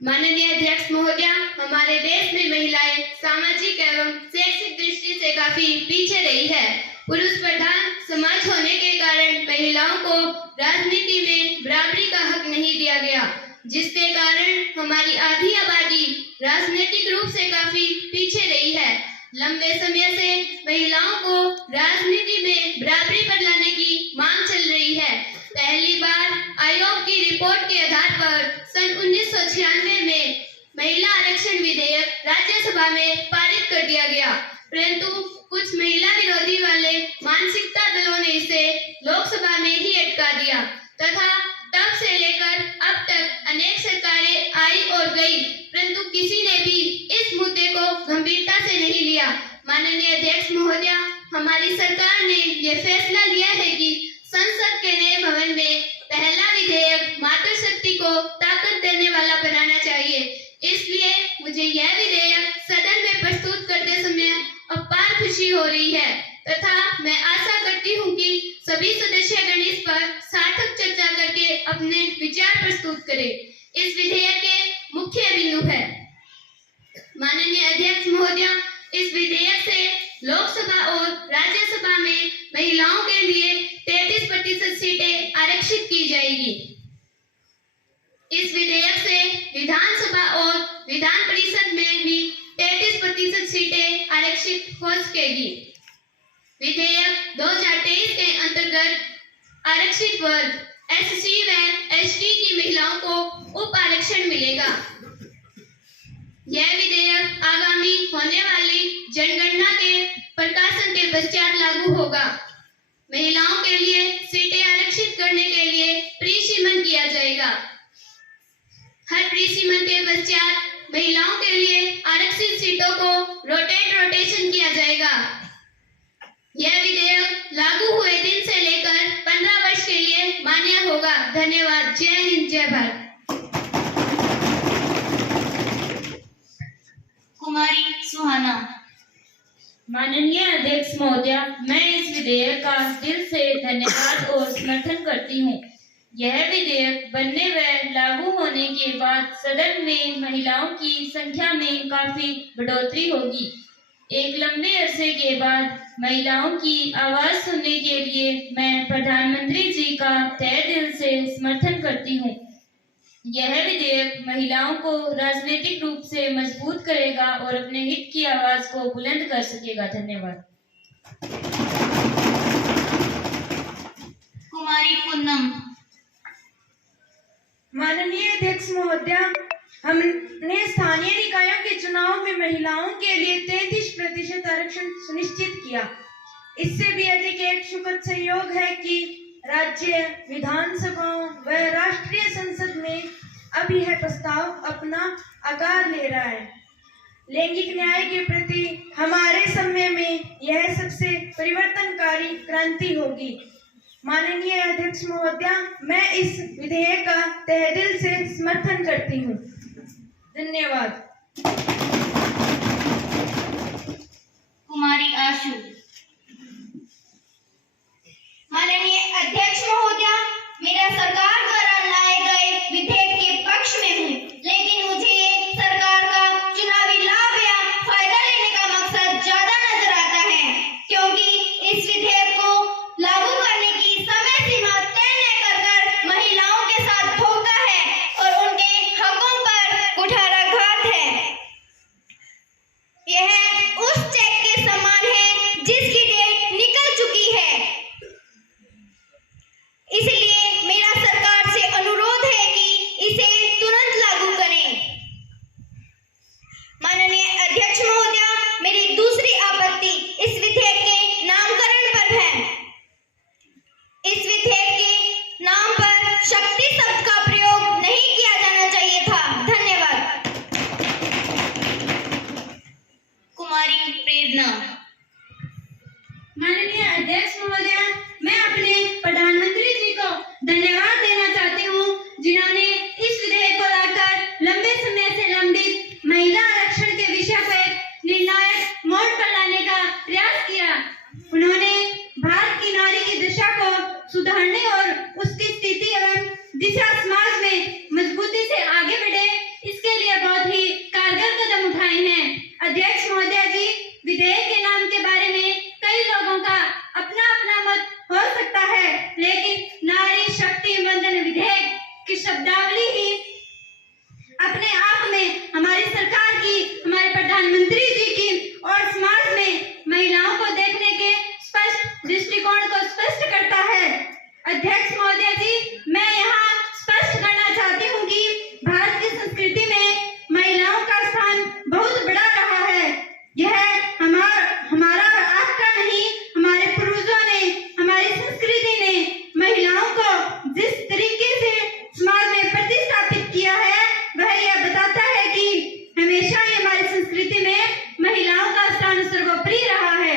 माननीय अध्यक्ष महोदया, हमारे देश में महिलाएं सामाजिक एवं शैक्षिक दृष्टि से काफी पीछे रही है। पुरुष प्रधान समाज होने के कारण महिलाओं को राजनीति में बराबरी का हक नहीं दिया गया, जिसके कारण हमारी आधी आबादी राजनीतिक रूप से काफी पीछे रही है। लंबे समय से महिलाओं को राजनीति में बराबरी पर लाने की मांग चल रही है। पहली बार आयोग की रिपोर्ट के आधार पर सन 1996 में महिला आरक्षण विधेयक राज्यसभा में पारित कर दिया गया, परंतु कुछ महिला विरोधी वाले मानसिकता दलों ने इसे लोकसभा में ही अटका दिया तथा तब से लेकर अब तक अनेक सरकारें आई और गई, परंतु किसी ने भी इस मुद्दे को गंभीरता से नहीं लिया। माननीय अध्यक्ष महोदया, हमारी सरकार ने यह फैसला लिया है कि संसद के नए भवन में पहला विधेयक मातृशक्ति को ताकत देने वाला बनाना चाहिए। इसलिए मुझे यह विधेयक सदन में प्रस्तुत करते समय अपार खुशी हो रही है तथा मैं आशा करती हूँ कि सभी सदस्यगण इस पर सार्थक चर्चा करके अपने विचार प्रस्तुत करें। इस विधेयक के मुख्य बिंदु है, माननीय अध्यक्ष महोदया, इस विधेयक से लोकसभा और राज्यसभा में महिलाओं के लिए 33% सीटें आरक्षित की जाएगी। इस विधेयक से विधानसभा और विधान परिषद में भी 33% सीटें आरक्षित हो सकेगी। विधेयक 2023 के अंतर्गत आरक्षित वर्ग SC व ST की महिलाओं को उप आरक्षण मिलेगा। यह विधेयक आगामी होने वाली जनगणना के प्रकाशन के पश्चात लागू होगा। महिलाओं के लिए सीटें आरक्षित करने के लिए प्रीसीमन किया जाएगा। हर प्रीसीमन के पश्चात महिलाओं के लिए आरक्षित सीटों को रोटेशन किया जाएगा। यह विधेयक लागू हुए दिन से लेकर 15 वर्ष के लिए मान्य होगा। धन्यवाद। जय हिंद, जय भारत। कुमारी सुहाना। माननीय अध्यक्ष महोदया, मैं इस विधेयक का दिल से धन्यवाद और समर्थन करती हूँ। यह विधेयक बनने व लागू होने के बाद सदन में महिलाओं की संख्या में काफी बढ़ोतरी होगी। एक लंबे अरसे के बाद महिलाओं की आवाज सुनने के लिए मैं प्रधानमंत्री जी का तहे दिल से समर्थन करती हूँ। यह विधेयक महिलाओं को राजनीतिक रूप से मजबूत करेगा और अपने हित की आवाज को बुलंद कर सकेगा। धन्यवाद। कुमारी पूनम। माननीय अध्यक्ष महोदया, हमने स्थानीय निकायों के चुनाव में महिलाओं के लिए 33% आरक्षण सुनिश्चित किया। इससे भी अधिक एक सुखद संयोग है कि राज्य विधानसभाओं व राष्ट्रीय संसद में अब यह प्रस्ताव अपना आकार ले रहा है। लैंगिक न्याय के प्रति हमारे समय में यह सबसे परिवर्तनकारी क्रांति होगी। माननीय अध्यक्ष महोदया, मैं इस विधेयक का तहे दिल से समर्थन करती हूँ। धन्यवाद। कुमारी आशु। माननीय अध्यक्ष महोदया, मेरा सरकार द्वारा लाए गए विधेयक के पक्ष में हूँ, लेकिन मुझे सरकार का चुनावी लाभ या फायदा लेने का मकसद ज्यादा नजर आता है, क्योंकि इस विधेयक को लागू करने की समय सीमा तय न कर महिलाओं के साथ धोखा है और उनके हकों पर कुठाराघात है। यह उस चेक के समान है जिसकी डेट निकल चुकी है। इसलिए मेरा सरकार से अनुरोध है कि इसे तुरंत लागू करें। माननीय अध्यक्ष महोदया, मेरी दूसरी आपत्ति इस विधेयक के नामकरण पर है। इस विधेयक के नाम पर शक्ति शब्द का प्रयोग नहीं किया जाना चाहिए था। धन्यवाद। कुमारी प्रेरणा। माननीय अध्यक्ष महोदया, मैं अपने प्रधानमंत्री जी को धन्यवाद देना चाहती हूँ, जिन्होंने इस विधेयक को लाकर लंबे समय से लंबित महिला आरक्षण के विषय को एक निर्णायक मोड़ पर लाने का प्रयास किया। उन्होंने भारत की नारी की दशा को सुधारने और उसकी स्थिति एवं दिशा समाज में मजबूती से आगे बढ़े, इसके लिए बहुत ही कारगर कदम उठाए हैं। अध्यक्ष महोदया जी, विधेयक के नाम के बारे में कई लोगों का अपना अपना मत हो सकता है, लेकिन नारी शक्ति वंदन विधेयक की शब्दावली ही अपने आप में हमारी सरकार की, हमारे प्रधानमंत्री जी की और समाज में महिलाओं को देखने के स्पष्ट दृष्टिकोण को स्पष्ट करता है। अध्यक्ष महोदया जी, मैं यहाँ स्पष्ट करना चाहती हूँ कि भारत की संस्कृति में महिलाओं का स्थान बहुत बड़ा रहा है। यह हमारा आपका नहीं, हमारे पूर्वजों ने, हमारी संस्कृति ने महिलाओं को जिस तरीके से समाज में प्रतिष्ठापित किया है, वह यह बताता है कि हमेशा ही हमारी संस्कृति में महिलाओं का स्थान सर्वोपरि रहा है।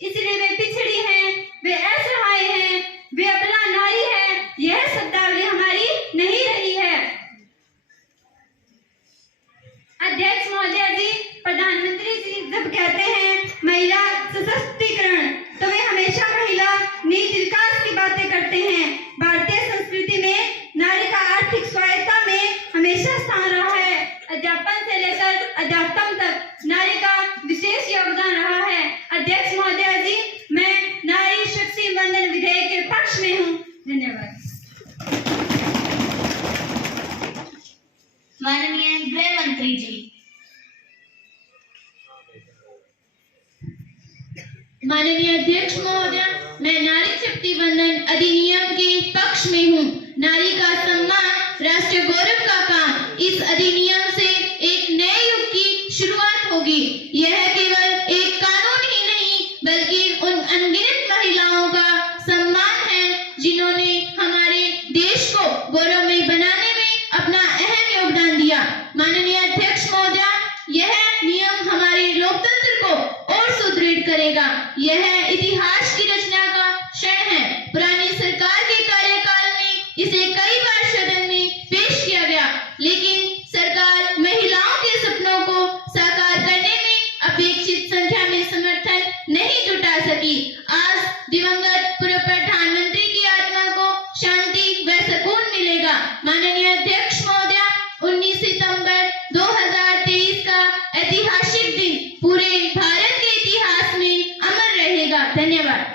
इसलिए वे पिछड़ी हैं, वे असहाय हैं, वे अपना नारी है, यह शब्दावली हमारी नहीं रही है। अध्यक्ष महोदया जी, प्रधानमंत्री जी जब कहते हैं महिला सशक्तिकरण, तो वे हमेशा महिला नीति विकास की बातें करते हैं। भारतीय संस्कृति में नारी का आर्थिक स्वायत्ता में हमेशा स्थान रहा है। अध्यापन से लेकर अध्यापन तक नारी का विशेष योगदान रहा है। अध्यक्ष महोदया जी, मैं नारी शक्ति वंदन विधेयक के पक्ष में हूँ। धन्यवाद। माननीय गृह मंत्री जी। माननीय अध्यक्ष महोदया, मैं नारी शक्ति वंदन अधिनियम के पक्ष में हूँ। नारी का सम्मान राष्ट्रीय गौरव का काम। इस अधिनियम से एक नए युग की शुरुआत होगी। यह केवल एक कानून ही नहीं, बल्कि उन अनगिनत महिलाओं का सम्मान है जिन्होंने हमारे देश को गौरवमय बनाने में अपना अहम योगदान दिया। माननीय अध्यक्ष महोदया, यह नियम हमारे लोकतंत्र को और सुदृढ़ करेगा। यह इतिहास की रचना का क्षण है। पुरानी सरकार के कार्यकाल में इसे कई बार सदन में पेश किया गया, लेकिन सरकार माननीय अध्यक्ष महोदया, 19 सितंबर 2023 का ऐतिहासिक दिन पूरे भारत के इतिहास में अमर रहेगा। धन्यवाद।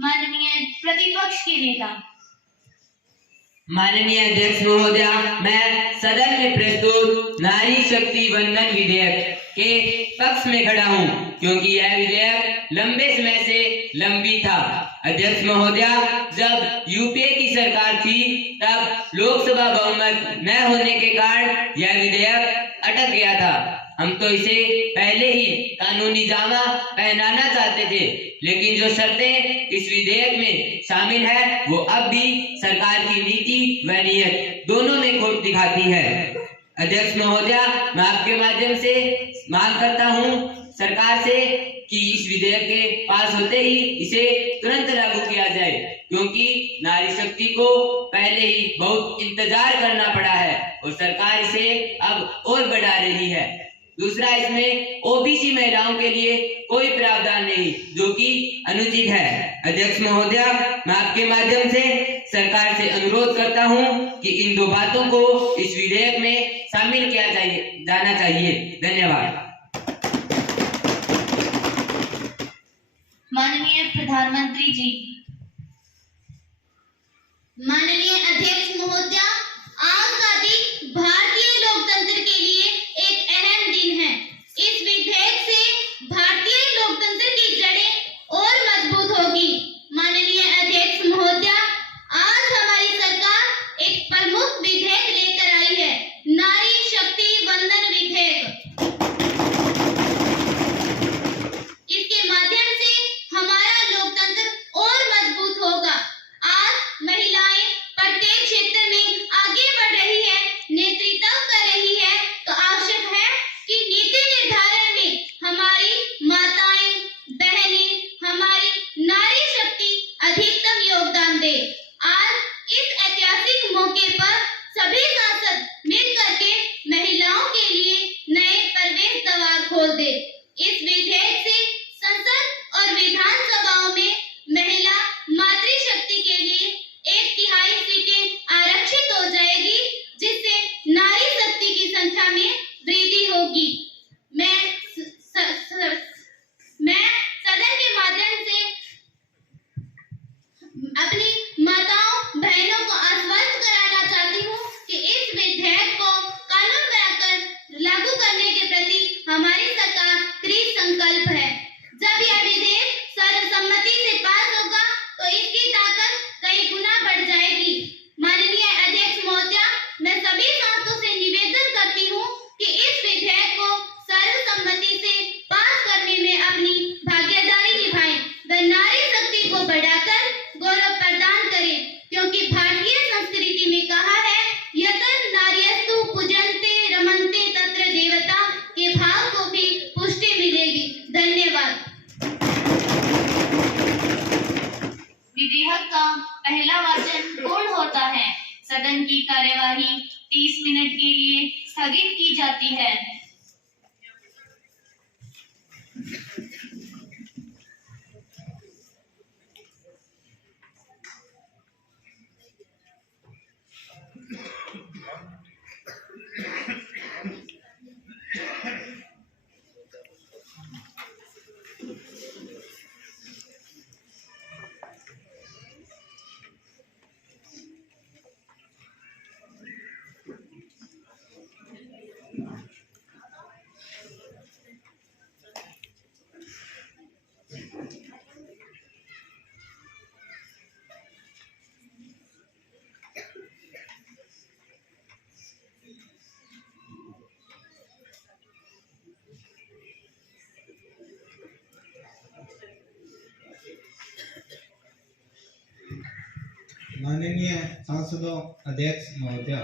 माननीय प्रतिपक्ष के नेता। माननीय अध्यक्ष महोदया, मैं सदन में प्रस्तुत नारी शक्ति वंदन विधेयक के पक्ष में खड़ा हूं, क्योंकि यह विधेयक लंबे समय से लंबी था। अध्यक्ष महोदया, जब यूपीए की सरकार थी तब लोकसभा बहुमत न होने के कारण यह विधेयक अटक गया था। हम तो इसे पहले ही कानूनी जामा पहनाना चाहते थे, लेकिन जो शर्तें इस विधेयक में शामिल है वो अब भी सरकार की नीति व नीयत दोनों में खोट दिखाती है। अध्यक्ष महोदया, मैं आपके माध्यम से मांग करता हूं सरकार से कि इस विधेयक के पास होते ही इसे तुरंत लागू किया जाए, क्योंकि नारी शक्ति को पहले ही बहुत इंतजार करना पड़ा है और सरकार इसे अब और बढ़ा रही है। दूसरा, इसमें ओबीसी महिलाओं के लिए कोई प्रावधान नहीं, जो कि अनुचित है। अध्यक्ष महोदया, मैं आपके माध्यम से सरकार से अनुरोध करता हूं कि इन दो बातों को इस विधेयक में शामिल किया जाना चाहिए। धन्यवाद। माननीय प्रधानमंत्री जी। माननीय अध्यक्ष महोदया, आज का दिन भारतीय लोकतंत्र के लिए एक अहम दिन है। इस विधेयक से भारतीय लोकतंत्र की जड़ें और मजबूत होगी। माननीय अध्यक्ष महोदया, आज हमारी सरकार एक प्रमुख विधेयक लेकर आई है, नारी शक्ति वंदन विधेयक। इसके माध्यम से हमारा लोकतंत्र और मजबूत होगा। आज महिलाएं प्रत्येक क्षेत्र में आगे बढ़ रही है, नेतृत्व कर रही है, तो आवश्यक है कि नीति निर्धारण में हमारी माताएं, बहनें, हमारी नारी शक्ति अधिकतम योगदान दे। आज इस ऐतिहासिक मौके पर सभी सांसद मिलकर के महिलाओं के लिए नए प्रवेश द्वार खोल दे। इस विधेयक से संसद और विधानसभाओं में महिला मातृशक्ति के लिए 1/3 सीटें आरक्षित हो जाएगी, जिससे नारी शक्ति की संख्या में वृद्धि होगी। मैं सदन के माध्यम से अपनी माताओं बहनों को आश्वस्त कराना चाहती हूँ कि इस विधेयक को कानून बनाकर लागू करने के प्रति हमारी सरकार कृत संकल्प है। जब यह विधेयक सर्वसम्मति से पास होगा तो इसकी ताकत कई गुना बढ़ जाएगी। माननीय अध्यक्ष महोदया, मैं सभी सांसदों से निवेदन करती हूँ कि इस विधेयक को सर्वसम्मति से पास करने में अपनी भागीदारी निभाएं व नारी शक्ति को बढ़ाकर गौरव प्रदान करें, क्योंकि भारतीय संस्कृति में कहा है, यतन नार्यस्तु पूजन्ते रमन्ते तत्र देवता के भाव को भी पुष्टि मिलेगी। धन्यवाद। विधेयक का पहला वाचन पूर्ण होता है। सदन की कार्यवाही 30 मिनट के लिए स्थगित की जाती है। माननीय सांसदों, अध्यक्ष महोदया,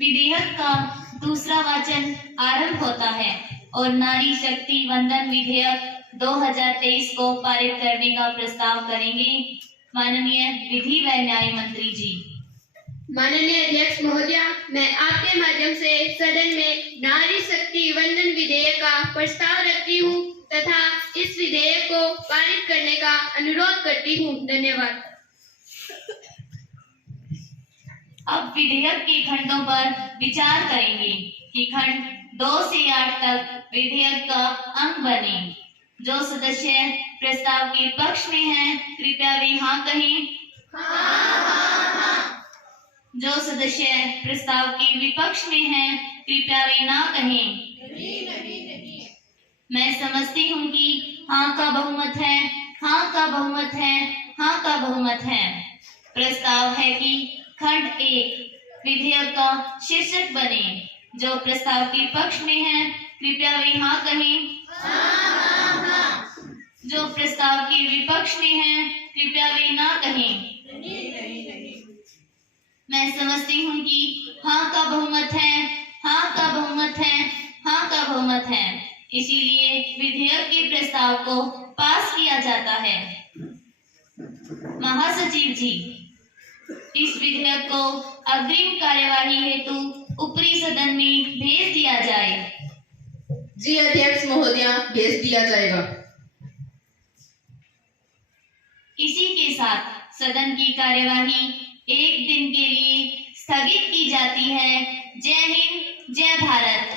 विधेयक का दूसरा वाचन आरंभ होता है और नारी शक्ति वंदन विधेयक 2023 को पारित करने का प्रस्ताव करेंगे माननीय विधि व न्याय मंत्री जी। माननीय अध्यक्ष महोदया, मैं आपके माध्यम से सदन में नारी शक्ति वंदन विधेयक का प्रस्ताव रखती हूँ तथा इस विधेयक को पारित करने का अनुरोध करती हूँ। धन्यवाद। अब विधेयक के खंडों पर विचार करेंगे कि खंड 2 से 8 तक विधेयक का अंग बने। जो सदस्य प्रस्ताव के पक्ष में हैं, कृपया वे हाँ कहें। जो सदस्य प्रस्ताव के विपक्ष में हैं, कृपया वे ना कहें। मैं समझती हूँ कि हाँ का बहुमत है, हाँ का बहुमत है, हाँ का बहुमत है। प्रस्ताव है कि खंड 1 विधेयक का शीर्षक बने। जो प्रस्ताव के पक्ष में है, कृपया वे हाँ कहें। जो प्रस्ताव के विपक्ष में है, कृपया वे ना कहें। मैं समझती हूँ कि हाँ का बहुमत है, हाँ का बहुमत है, हाँ का बहुमत है। इसीलिए विधेयक के प्रस्ताव को पास किया जाता है। महासचिव जी, इस विधेयक को अग्रिम कार्यवाही हेतु ऊपरी सदन में भेज दिया जाए। जी अध्यक्ष महोदया, भेज दिया जाएगा। इसी के साथ सदन की कार्यवाही एक दिन के लिए स्थगित की जाती है। जय हिंद, जय भारत।